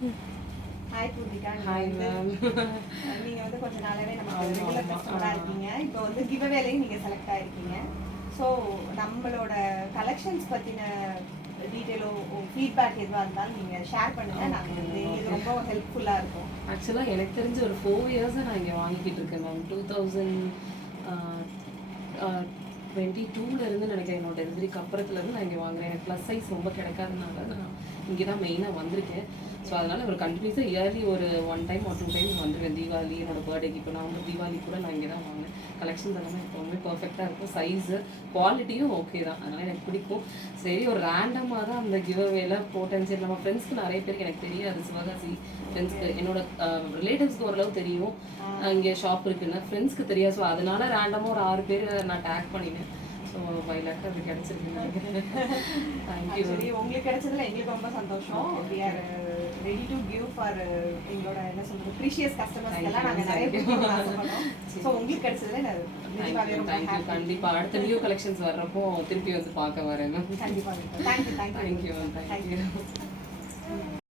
Hi Poorvika. Hi ma'am. நீங்கள் வந்து கொஞ்ச நாளாவே நமக்கு ரெகுலர் கஸ்டமராக இருக்கீங்க. இப்போ வந்து கிவ் அவேலையும் நீங்கள் செலக்ட் ஆகிருக்கீங்க. ஸோ நம்மளோட கலெக்ஷன்ஸ் பற்றின டீட்டெயிலோ ஃபீட்பேக் எதுவாக இருந்தாலும் நீங்கள் ஷேர் பண்ணுங்கள். நாங்கள் வந்து எங்களுக்கு ரொம்ப ஹெல்ப்ஃபுல்லாக இருக்கும். ஆக்சுவலாக எனக்கு தெரிஞ்ச ஒரு 4 இயர்ஸாக நான் இங்கே வாங்கிக்கிட்டு இருக்கேன் மேம். 2022 நினைக்கிறேன். என்னோட டெலிவரிக்கு அப்புறத்துலேருந்து நான் இங்கே வாங்குறேன். எனக்கு ப்ளஸ் சைஸ் ரொம்ப கிடைக்காதனால நான் இங்கே தான் மெயினாக வந்திருக்கேன். ஸோ அதனால் ஒரு கண்டினியூஸாக இயர்லி ஒரு 1 டைம் or 2 டைம் வந்துடுவேன். தீபாவளி, என்னோட பர்த்டேக்கு. இப்போ நான் வந்து தீபாவளி கூட நான் இங்கே தான் வாங்கினேன். கலெக்ஷன்ஸ் எல்லாமே எப்போவுமே பர்ஃபெக்டாக இருக்கும். சைஸு குவாலிட்டியும் ஓகே தான். அதனால் எனக்கு பிடிக்கும். சரி, ஒரு ரேண்டமாக தான் அந்த கிவ் அவேல போட்டேன். சரி, நம்ம ஃப்ரெண்ட்ஸ்க்கு நிறைய பேருக்கு எனக்கு தெரியாது. சிவகாசி ஃப்ரெண்ட்ஸ்க்கு, என்னோட ரிலேட்டிவ்ஸ்க்கு ஓரளவு தெரியும் இங்கே ஷாப் இருக்குன்னு. ஃப்ரெண்ட்ஸ்க்கு தெரியாது. ஸோ அதனால ரேண்டமாக ஒரு 6 பேர் நான் டேக் பண்ணினேன். ஸோ 5 lakh அது கிடைச்சிருக்கு. தேங்க்யூ. உங்களுக்கு கிடைச்சதுல எங்களுக்கு ரொம்ப சந்தோஷம். We are ready to give for எங்களோட என்ன சொல்றது ப்ரீஷியஸ் கஸ்டமர்ஸ் எல்லாம் நாங்கள் நிறைய பேர் ஆசைப்படுறோம். ஸோ உங்களுக்கு கிடைச்சதுல நிஜமாவே ரொம்ப ஹாப்பி. கண்டிப்பாக அடுத்த நியூ கலெக்ஷன்ஸ் வர்றப்போ திருப்பி வந்து பார்க்க வரேன். கண்டிப்பாக. தேங்க்யூ. தேங்க்யூ.